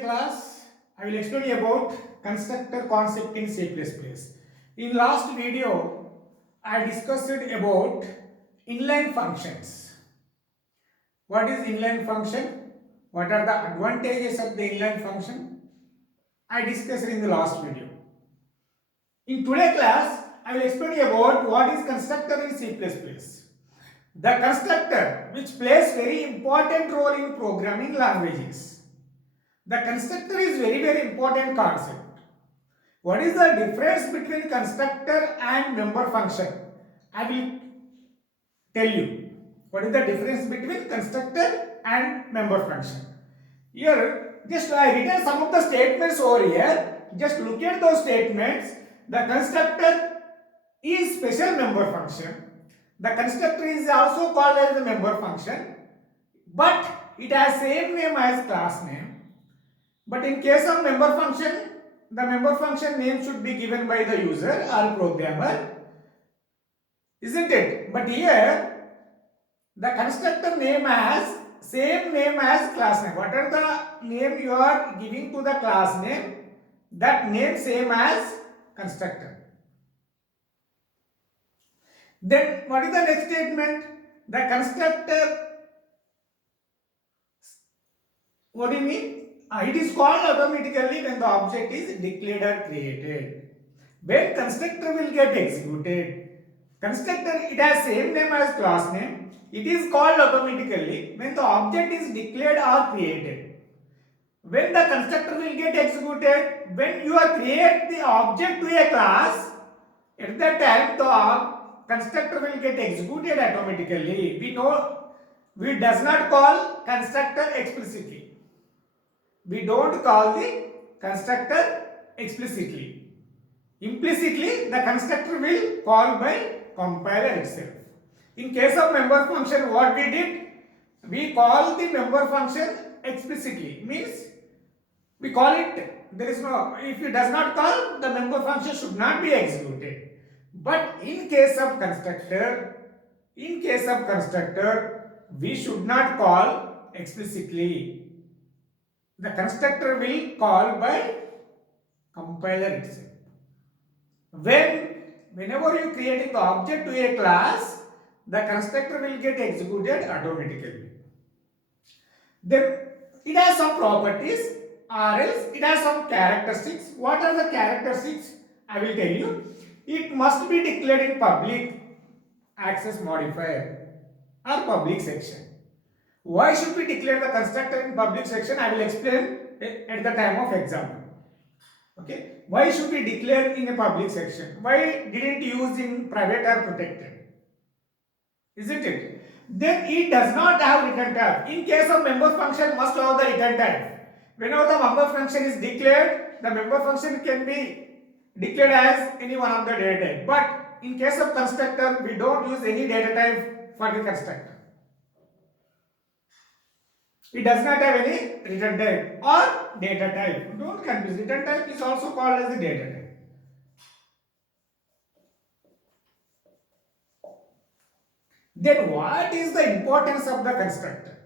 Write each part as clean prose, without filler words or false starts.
today class I will explain about constructor concept in C++. In last video I discussed about inline functions. What is inline function? What are the advantages of the inline function? I discussed in the last video. In today class I will explain about what is constructor in C++. The constructor which plays very important role in programming languages. The constructor is very important concept. What is the difference between constructor and member function? I will tell you. What is the difference between constructor and member function? Here, just I written some of the statements over here. Just look at those statements. The constructor is special member function. The constructor is also called as the member function, but it has same name as class name. But in case of member function, the member function name should be given by the user or programmer, isn't it? But here, the constructor name has same name as class name. Whatever the name you are giving to the class name, that name same as constructor. Then what is the next statement? The constructor, what do you mean? It is called automatically when the object is declared or created. When constructor will get executed, constructor it has same name as class name. It is called automatically when the object is declared or created. When the constructor will get executed, when you are create the object to a class, at that time the constructor will get executed automatically. We know we does not call constructor explicitly. We don't call the constructor explicitly. Implicitly, the constructor will call by compiler itself. In case of member function, what we did? We call the member function explicitly. Means we call it, there is no, if it does not call, the member function should not be executed. But in case of constructor, we should not call explicitly. The constructor will call by compiler itself. Whenever you creating the object to a class, the constructor will get executed automatically. Then it has some properties or else it has some characteristics. What are the characteristics? I will tell you. It must be declared in public access modifier or public section. Why should we declare the constructor in public section? I will explain at the time of example. Okay. Why should we declare in a public section? Why didn't use in private or protected? Isn't it? Then it does not have return type. In case of member function, must have the return type. Whenever the member function is declared, the member function can be declared as any one of the data type. But in case of constructor, we don't use any data type for the constructor. It does not have any return type or data type. Don't confuse. Return type is also called as the data type. Then what is the importance of the constructor?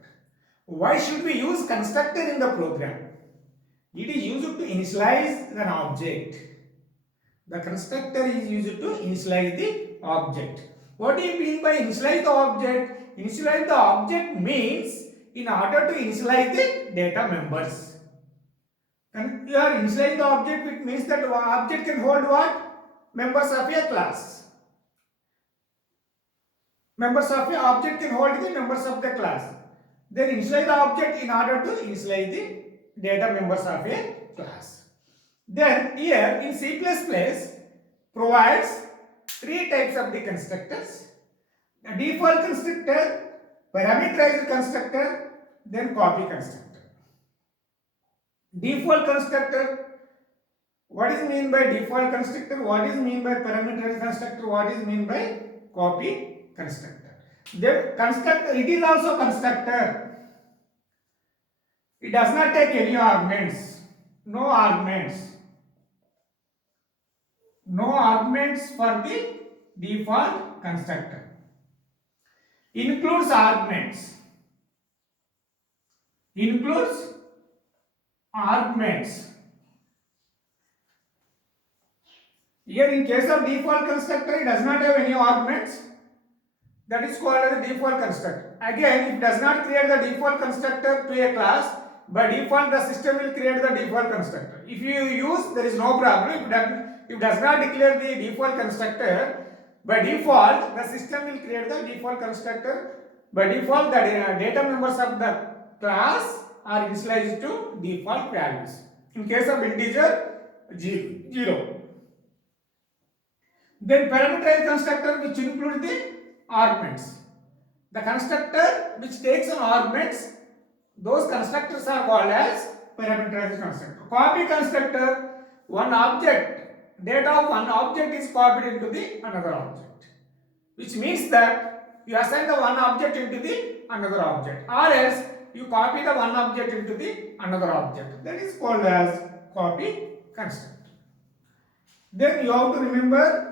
Why should we use constructor in the program? It is used to initialize an object. The constructor is used to initialize the object. What do you mean by initialize the object? Initialize the object means in order to initialize the data members. And you are initializing the object, which means that object can hold what? Members of a class. Members of a object can hold the members of the class. Then initialize the object in order to initialize the data members of a class. Then here in C++ provides three types of the constructors. A default constructor, parameterized constructor, then copy constructor. Default constructor, what is mean by default constructor? What is mean by parameterized constructor? What is mean by copy constructor? Then constructor, it is also constructor. It does not take any arguments. No arguments. No arguments for the default constructor. Includes arguments. Includes arguments. Here in case of default constructor, it does not have any arguments. That is called as a default constructor. Again, it does not create the default constructor to a class. By default, the system will create the default constructor. If you use, there is no problem. If it does not declare the default constructor, by default, the system will create the default constructor. By default, the data members of the class are initialized to default values. In case of integer, 0. Then parameterized constructor, which includes the arguments. The constructor which takes an arguments, those constructors are called as parameterized constructor. Copy constructor, one object, data of one object is copied into the another object, which means that you assign the one object into the another object, or else you copy the one object into the another object. That is called as copy constructor. Then you have to remember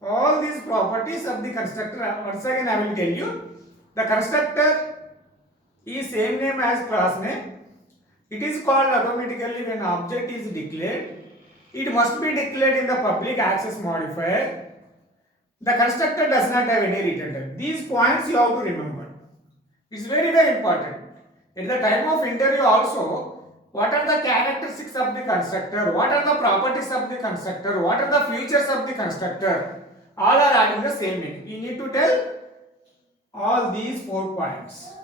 all these properties of the constructor. Once again I will tell you, the constructor is same name as class name. It is called automatically when object is declared. It must be declared in the public access modifier. The constructor does not have any return type. These points you have to remember. It is very, very important. At the time of interview also, what are the characteristics of the constructor? What are the properties of the constructor? What are the features of the constructor? All are having the same meaning. You need to tell all these 4 points.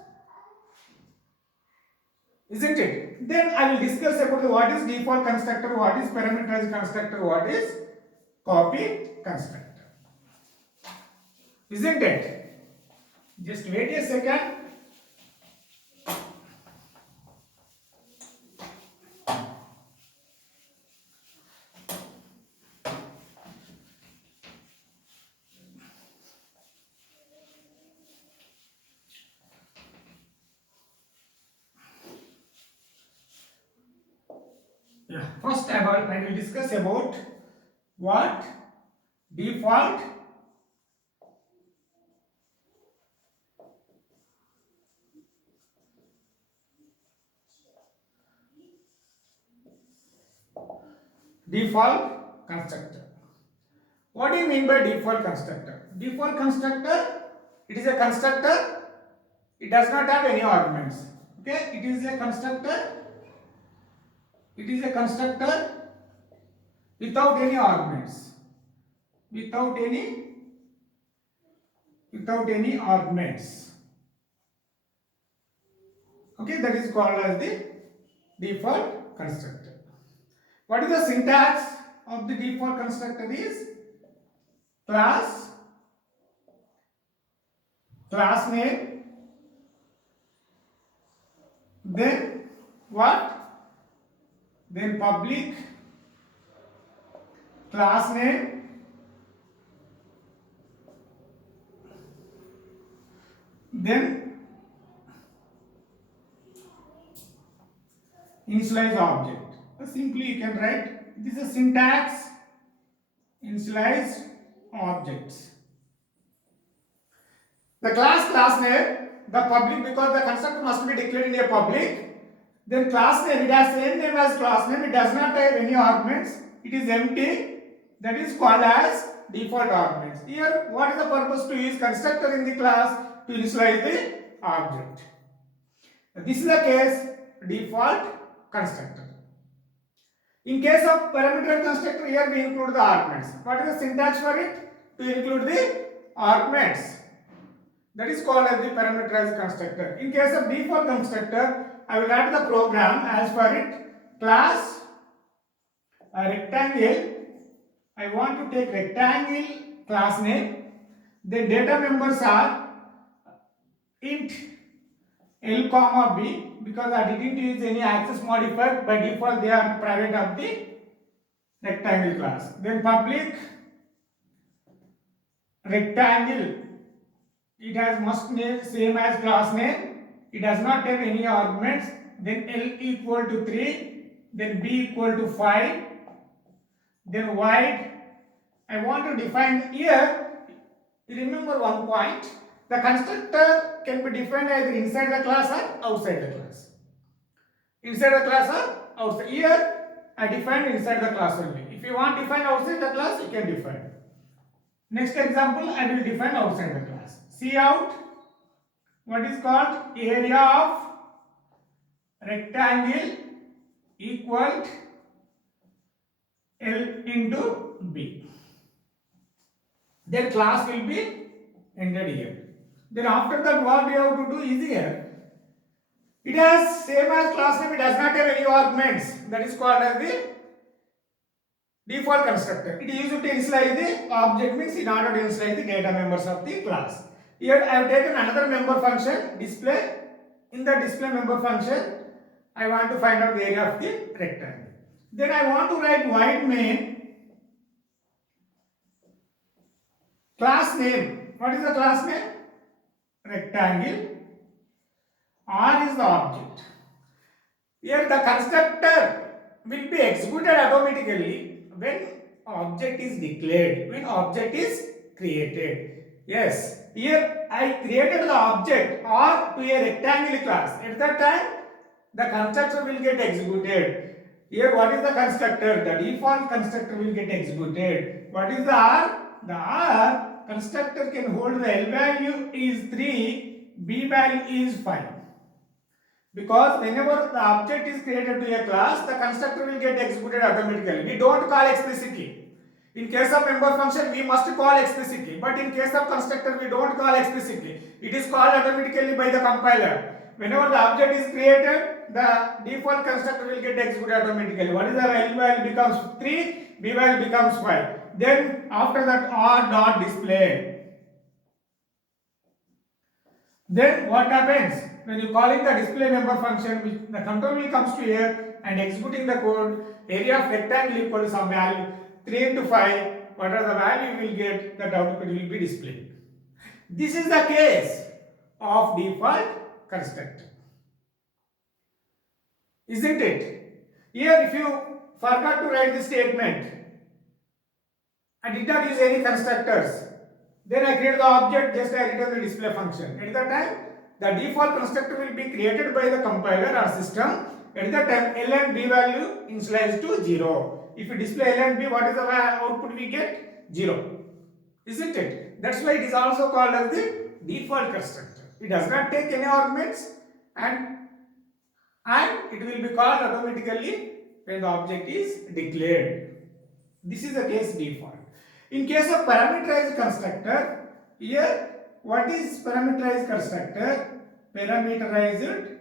Isn't it? Then I will discuss about what is default constructor, what is parameterized constructor, what is copy constructor. Isn't it? Just wait a second. First I will discuss about what default constructor. What do you mean by default constructor? Default constructor, it is a constructor, it does not have any arguments. Okay, it is a constructor. It is a constructor without any arguments. Without any arguments. Okay, that is called as the default constructor. What is the syntax of the default constructor is class name, then what? Then public class name, then initialize object. Simply you can write, this is a syntax, initialize objects. The class name, the public, because the constructor must be declared in a public. Then class name, it has same name as class name, it does not have any arguments, it is empty, that is called as default arguments. Here, what is the purpose to use constructor in the class? To initialize the object. This is the case default constructor. In case of parameter constructor, here we include the arguments. What is the syntax for it? To include the arguments. That is called as the parameterized constructor. In case of default constructor, I will write the program as per it. Class rectangle. I want to take rectangle class name. The data members are int L comma B, because I didn't use any access modifier. By default they are private of the rectangle class. Then public rectangle, it has must name same as class name, it does not have any arguments. Then L equal to 3, then B equal to 5, then wide. I want to define here, remember one point, the constructor can be defined either inside the class or outside the class. Inside the class or outside. Here I defined inside the class only. If you want define outside the class, you can define. Next example, I will define outside the class. See out what is called area of rectangle equal L into B. Then class will be ended here. Then after that, what we have to do is here. It has same as class name. It does not have any arguments. That is called as the default constructor. It is used to initialize the object, means in order to initialize the data members of the class. Here I have taken another member function display. In the display member function, I want to find out the area of the rectangle. Then I want to write void main class name. What is the class name? Rectangle. R is the object. Here the constructor will be executed automatically when object is declared, when object is created. Yes, here I created the object R to a rectangle class. At that time, the constructor will get executed. Here, what is the constructor? The default constructor will get executed. What is the R? The R constructor can hold the L value is 3, B value is 5. Because whenever the object is created to a class, the constructor will get executed automatically. We don't call explicitly. In case of member function, we must call explicitly. But in case of constructor, we don't call explicitly. It is called automatically by the compiler. Whenever the object is created, the default constructor will get executed automatically. What is the L value becomes 3, B value becomes 5. Then after that, R dot display. Then what happens? When you call in the display member function, the control will comes to here and executing the code, area of rectangle equal to some value 3 into 5, whatever the value you will get, that output will be displayed. This is the case of default constructor. Isn't it? Here if you forgot to write the statement, I did not use any constructors, then I create the object, just I return the display function. At that time, the default constructor will be created by the compiler or system. At that time, L and B value initialized to 0. If you display L and B, what is the output we get? 0. Isn't it? That's why it is also called as the default constructor. It does not take any arguments and it will be called automatically when the object is declared. This is the case default. In case of parameterized constructor, here what is parameterized constructor? Parameterized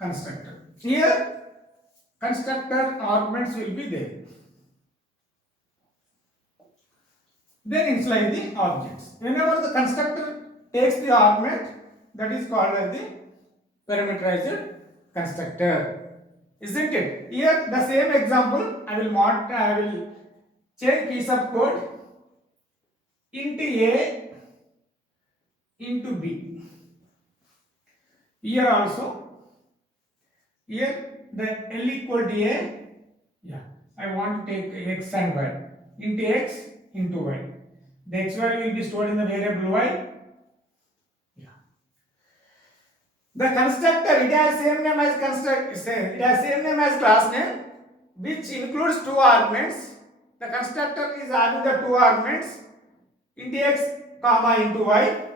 constructor. Here constructor arguments will be there. Then initialize the objects. Whenever the constructor takes the argument, that is called as the parameterized constructor. Isn't it? Here the same example, I will change piece of code into A into B. Here also, here the L equal to A, I want to take X and Y, into X into Y. The X value will be stored in the variable Y. The constructor, it has same name as class name, which includes two arguments. The constructor is having the two arguments, into X comma into Y.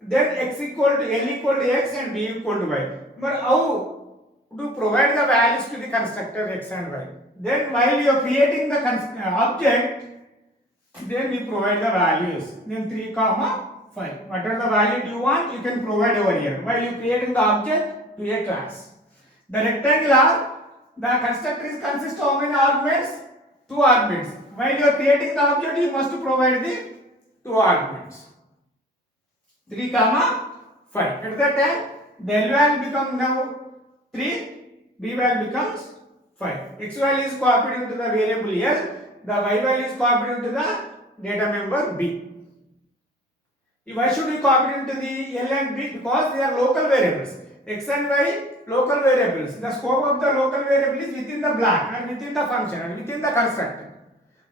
Then X equal to L equal to X and B equal to Y. But how to provide the values to the constructor X and Y? Then while you are creating the object, then we provide the values. Then 3 comma 5. Whatever the value you want, you can provide over here. While you creating the object to a class. The rectangular, the constructor is consists of how many arguments? 2 arguments. While you are creating the object, you must provide the 2 arguments. 3 comma 5. At that time, the L value becomes now 3, B value becomes 5. X value is copied into the variable L, the Y value is copied into the data member B. Why should we copy it into the L and B? Because they are local variables. X and Y, local variables. The scope of the local variable is within the block and within the function and within the constructor.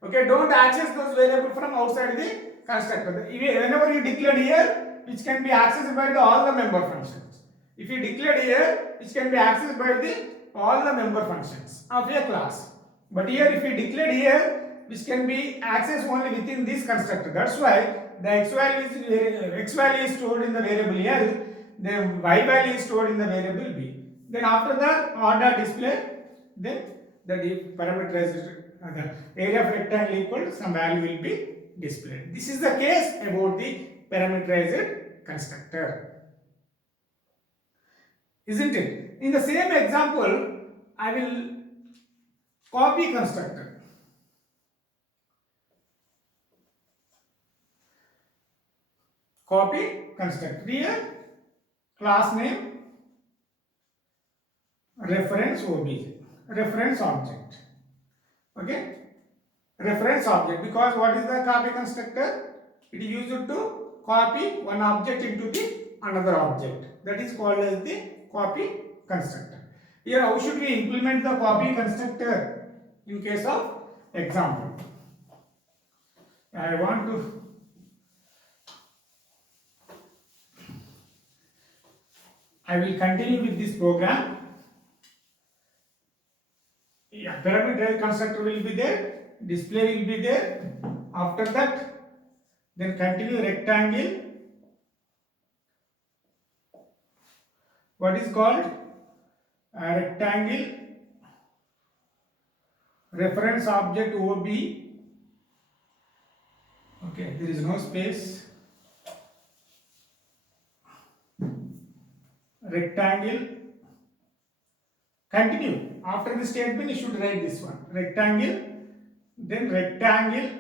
Okay, don't access those variables from outside the constructor. Whenever you declare here, which can be accessed by all the member functions. If you declare here, which can be accessed by the all the member functions of a class. But here if we declared here which can be accessed only within this constructor. That's why the x value is stored in the variable L, the y value is stored in the variable B. Then after that r dot display, then the parameterized the area of rectangle equal to some value will be displayed. This is the case about the parameterized constructor, isn't it? In the same example, I will copy constructor. Copy constructor. Here, class name, reference OBJ, reference object. Okay, reference object, because what is the copy constructor? It is used to copy one object into the another object. That is called as the copy constructor. Here, how should we implement the copy constructor in case of example? I will continue with this program. Yeah, parameter constructor will be there, display will be there. After that, then continue rectangle. What is called a rectangle reference object OB. Okay, there is no space. Rectangle. Continue. After the statement, you should write this one. Rectangle, then rectangle,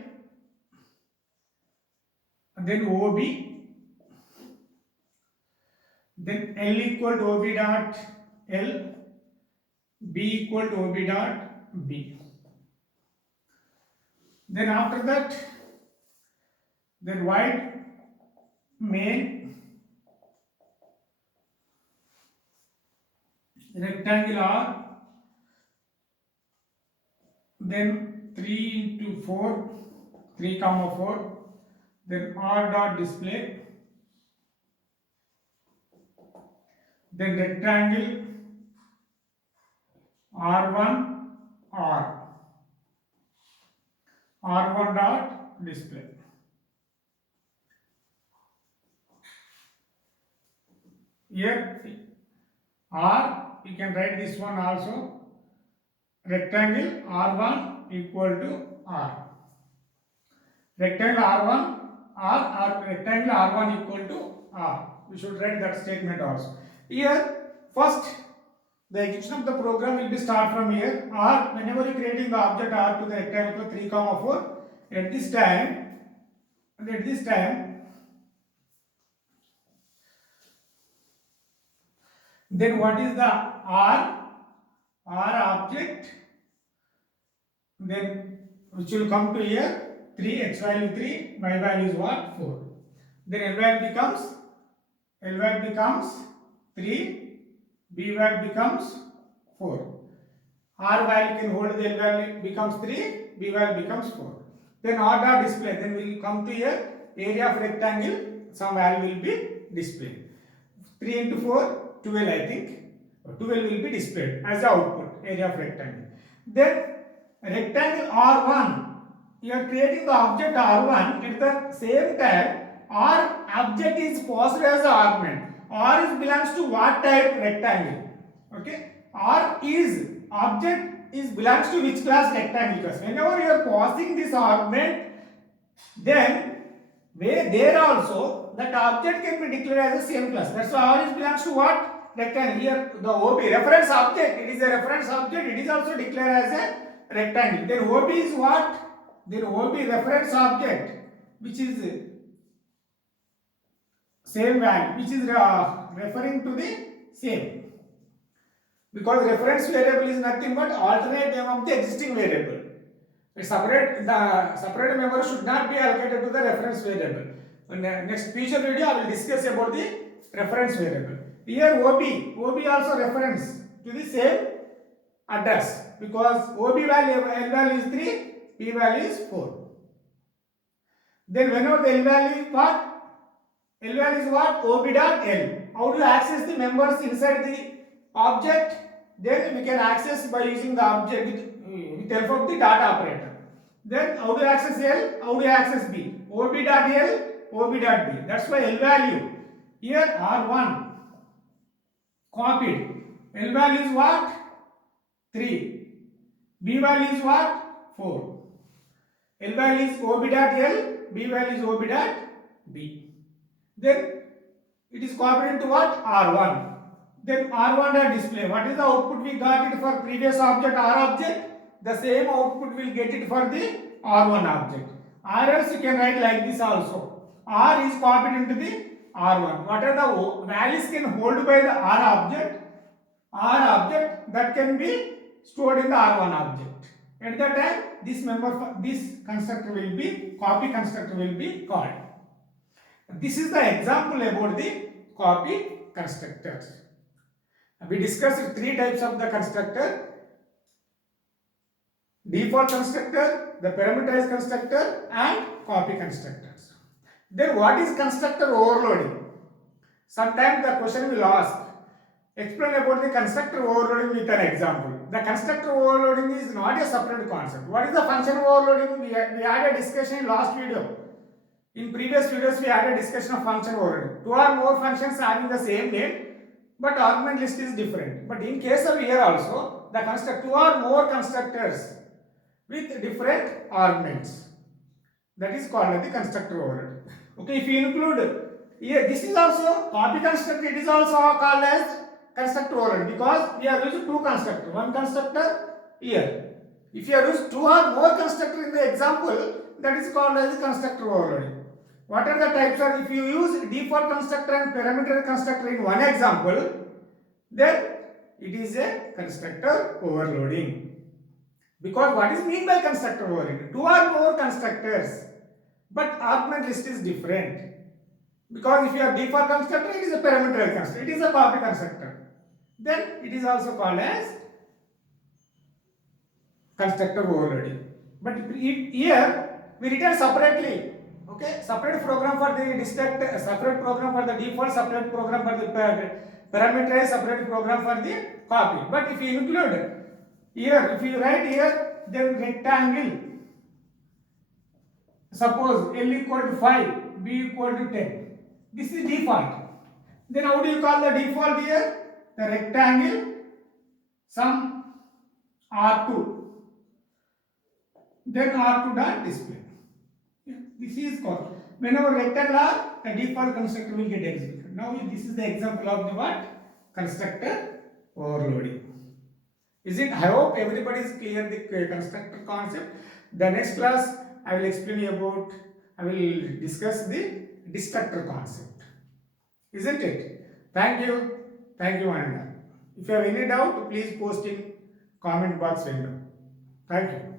then OB, then L equal to OB dot L, B equal to OB dot B. Then after that, then void main rectangle R, then 3 into 4, 3 comma 4, then R dot display, then rectangle R1 R, R1 dot display. Here R, you can write this one also, rectangle R1 equal to R. Rectangle R1 R, rectangle R1 equal to R. We should write that statement also. Here, first, the execution of the program will be start from here. R, whenever you are creating the object R to the rectangle 3 comma 4, at this time, then what is the R object, then which will come to here 3, x value 3, y value is what? 4. Then L value becomes 3, B value becomes 4. R value can hold the L value becomes 3, B value becomes 4. Then R dot display, then we will come to here area of rectangle, some value will be displayed. 3 into 4, 12 I think. 12 will be displayed as the output area of rectangle. Then rectangle R1, you are creating the object R1, at the same time R object is passed as the argument. R is belongs to what type? Rectangle. Okay. R is object is belongs to which class? Rectangle class. Whenever you are passing this argument, then where there also that object can be declared as the same class. That's why R is belongs to what? Rectangle. Here the OB reference object, it is a reference object, it is also declared as a rectangle. Then OB is what? Then OB reference object, which is same value, which is referring to the same, because reference variable is nothing but alternate name of the existing variable. The separate member should not be allocated to the reference variable. In the next future video, I will discuss about the reference variable. Here OB also reference to the same address, because OB value L value is 3, P value is 4. Then whenever the L value is what? L value is what? OB dot L. How do you access the members inside the object, then we can access by using the object with help of the dot operator. Then how to access L? How to access B? OB dot L, OB dot B. That's why L value. Here R1 copied. L value is what? 3. B value is what? 4. L value is OB dot L, B value is OB dot B. Then it is copied into what? R1. Then R1 dot display. What is the output we got it for previous object R object? The same output will get it for the R1 object. Or else you can write like this also. R is copied into the R1. What are the values can hold by the R object that can be stored in the R1 object. At that time, this constructor will be, copy constructor will be called. This is the example about the copy constructors. We discussed 3 types of the constructor: default constructor, the parameterized constructor, and copy constructors. Then what is constructor overloading? Sometimes the question will ask, explain about the constructor overloading with an example. The constructor overloading is not a separate concept. What is the function overloading? We had a discussion in last video. In previous videos, we had a discussion of function overloading. 2 or more functions having the same name, but argument list is different. But in case of here also, the 2 or more constructors with different arguments. That is called the constructor overloading. Okay, if you include here, this is also copy constructor. It is also called as constructor overloading because we are using 2 constructors. 1 constructor here. If you are using 2 or more constructor in the example, that is called as constructor overloading. What are the types of, if you use default constructor and parameter constructor in one example, then it is a constructor overloading. Because what is mean by constructor overloading? 2 or more constructors, but argument list is different. Because if you have default constructor, it is a parameter constructor, it is a copy constructor. Then it is also called as constructor overloading. But here we return separately. Okay, separate program for the destruct, separate program for the default, separate program for the parameterized, separate program for the copy. But if you include here, if you write here, then rectangle, suppose L equal to 5, B equal to 10. This is default. Then how do you call the default here? The rectangle sum R2. Then R2 dot display. This is called. Whenever rectangle R, the default constructor will get executed. Now this is the example of the what? Constructor overloading. Is it? I hope everybody is clear the constructor concept. The next class I will explain about, I will discuss the destructor concept. Isn't it? Thank you. Thank you, Ananda. If you have any doubt, please post in comment box window. Thank you.